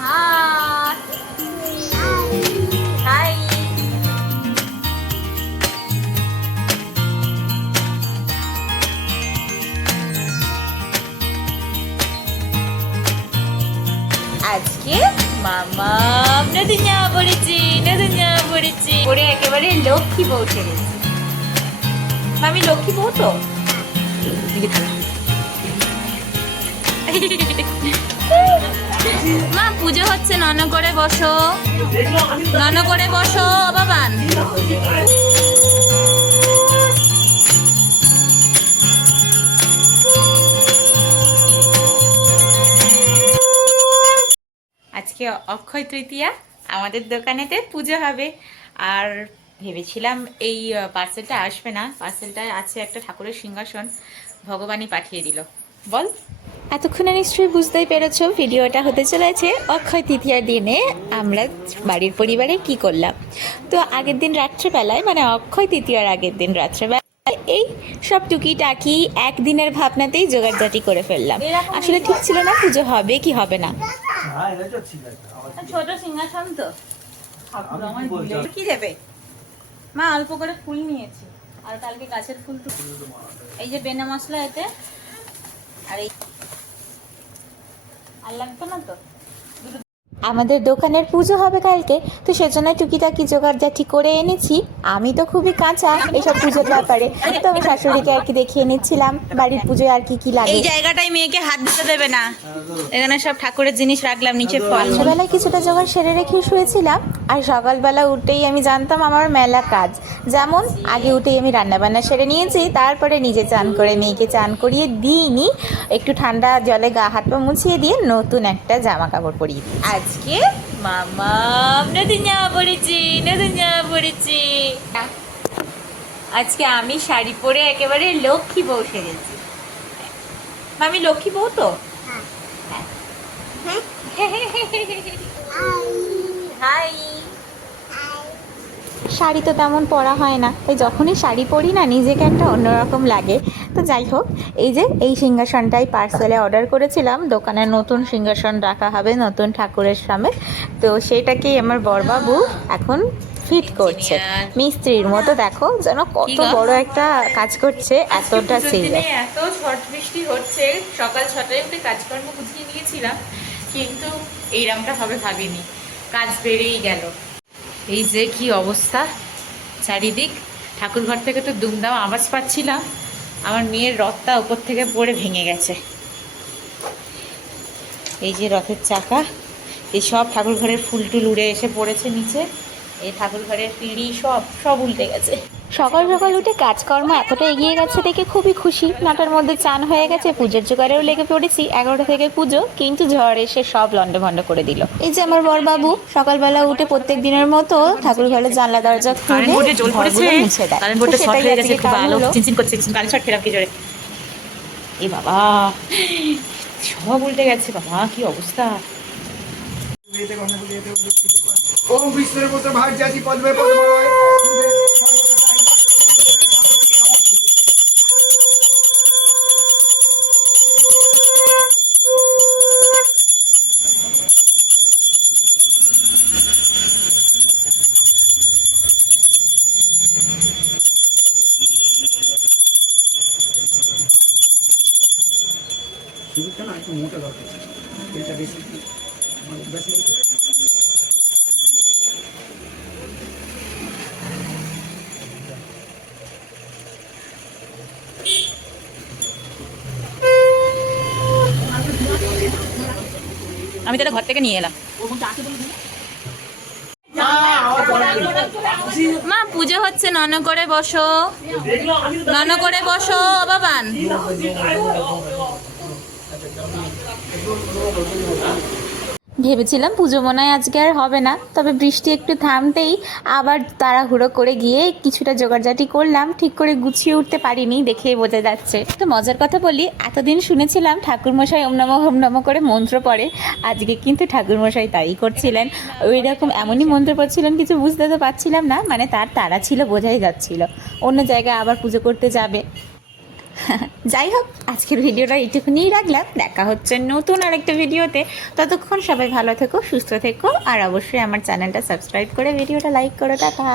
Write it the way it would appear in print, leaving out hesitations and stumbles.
High high. আজকে মামা নতুন জামা পড়েছি পরে একেবারে লক্ষ্মী বউ সেরেছি। আমি লক্ষ্মী বউ তো মা পুজো হচ্ছে, নন করে বসো, নন করে বসো বাবান। আজকে অক্ষয় তৃতীয়া, আমাদের দোকানেতে পুজো হবে। আর ভেবেছিলাম এই পার্সেলটা আসবে না, পার্সেলটা আছে একটা ঠাকুরের সিংহাসন, ভগবানই পাঠিয়ে দিল। বল। এতক্ষণে নিশ্চয়ই বুঝতেই পেরেছো ভিডিওটা হতে চলেছে অক্ষয় তৃতীয়ার দিনে আমরা বাড়ির পরিবারে কি করলাম। তো আগের দিন রাত্রেবেলায়, মানে অক্ষয় তৃতীয়ার আগের দিন রাত্রেবেলায় এই সব টুকিটাকি একদিনের ভাবনাতেই জোগাড়জাটি করে ফেললাম। আসলে ঠিক ছিল না পুজো হবে কি হবে না। ছোট সিংহাসন তো কি দেবে মা? অল্প করে ফুল নিয়েছি, আর কালকে গাছের ফুল, এই যে বেনা মশলা এতে, আর এই আর লাগতো না তো। আমাদের দোকানের পুজো হবে কালকে, তো সেজন্য টুকিটাকি জোগাড়জাটি করে এনেছি। আমি তো খুবই কাঁচা এসব পুজোর ব্যাপারে, তো আমি শাশুড়িকে আর কি দেখিয়ে নিচ্ছিলাম বাড়ির পুজোয় আর কি কি লাগে। এই জায়গাটাই মেয়েকে হাত দিতে দেবে না, এখানে সব ঠাকুরের জিনিস রাখলাম, নিচে ফল। সকালবেলায় কিছুটা জোগাড় সেরে রেখে শুয়েছিলাম, আর সকালবেলা উঠেই আমি জানতাম আমার মেলা কাজ। যেমন আগে উঠেই আমি রান্নাবান্না সেরে নিয়েছি, তারপরে নিজে চান করে মেয়েকে চান করিয়ে দিইনি, একটু ঠান্ডা জলে গা হাত পা মুছিয়ে দিয়ে নতুন একটা জামা কাপড় পরিয়ে দিই। আজকে মামা নতুন জামা পড়েছি। আজকে আমি শাড়ি পরে একেবারে লক্ষ্মী বউ সেরেছি। মামি লক্ষ্মী বউ তো। হাই। শাড়ি তো তেমন পরা হয় না, তাই যখনই শাড়ি পরি না নিজেকে একটা অন্যরকম লাগে। তো যাই হোক, এই যে এই সিংহাসনটাই পার্সেলে অর্ডার করেছিলাম, দোকানে নতুন সিংহাসন রাখা হবে নতুন ঠাকুরের সামনে। তো সেটাকেই আমার বড়বাবু এখন ফিট করছে মিস্ত্রির মতো। দেখো যেন কত বড় একটা কাজ করছে, এতটা সিরিয়াস। এত ঝড় বৃষ্টি হচ্ছে, সকাল 6টায় উঠে কাজকর্ম গুছিয়ে নিয়েছিলাম, কিন্তু এইরকমটা হবে ভাবিনি। কাজ বেড়েই গেল। এই যে কি অবস্থা চারিদিক, ঠাকুর ঘর থেকে তো দুমদাম আওয়াজ পাচ্ছিলাম, আমার মেয়ের রথটা উপর থেকে পড়ে ভেঙে গেছে। এই যে রথের চাকা, এই সব ঠাকুর ঘরের ফুল টুল উড়ে এসে পড়েছে নিচে, এই ঠাকুর ঘরের পিঁড়ি সব সব উল্টে গেছে। সকাল সকাল উঠে কাজকর্ম এতটা এগিয়ে গেছে দেখে খুবই খুশি। 9টার মধ্যে চান হয়ে গেছে, পুজোর জোগাড়েও লেগে পড়েছি। 11টা থেকে পুজো, কিন্তু ঝড় এসে সব লন্ডভন্ড করে দিল। এই যে আমার বড়বাবু সকালবেলা উঠে প্রত্যেক দিনের মতো ঠাকুর ঘরের জানলা দরজা খুলে ঘরগুলো মুছে দেয়। সেটাই আজকে কাজ হলো। এ বাবা, সব উল্টে গেছে বাবা, কি অবস্থা। ওম বিশ্বের মতো ভাগ্যাজি পদ্মে পদ্মময় শুরুটা না একটু মোটা দরকার, এটা বেশি বেশি। আমি তাহলে ঘর থেকে নিয়ে এলাম। মা পুজো হচ্ছে, নন করে বসো, নন করে বসো বাবান। ভেবেছিলাম পুজো মনে হয় আজকে আর হবে না, তবে বৃষ্টি একটু থামতেই আবার তাড়াহুড়ো করে গিয়ে কিছুটা জোগাড়জাটি করলাম। ঠিক করে গুছিয়ে উঠতে পারিনি, দেখেই বোঝা যাচ্ছে। তো মজার কথা বলি, এতদিন শুনেছিলাম ঠাকুরমশাই ওম নমঃ করে মন্ত্র পড়ে, আজকে কিন্তু ঠাকুরমশাই তাই করছিলেন। ওই রকম এমনই মন্ত্র পড়ছিলেন, কিছু বুঝতে তো পারছিলাম না, মানে তার তাড়া ছিল, বোঝাই যাচ্ছিল অন্য জায়গায় আবার পুজো করতে যাবে। যাই হোক, আজকের ভিডিওটা এইটুকুনিই রাখলাম। দেখা হচ্ছে নতুন আরেকটা ভিডিওতে। ততক্ষণ সবাই ভালো থেকো, সুস্থ থেকো, আর অবশ্যই আমার চ্যানেলটা সাবস্ক্রাইব করে ভিডিওটা লাইক করো। টাটা।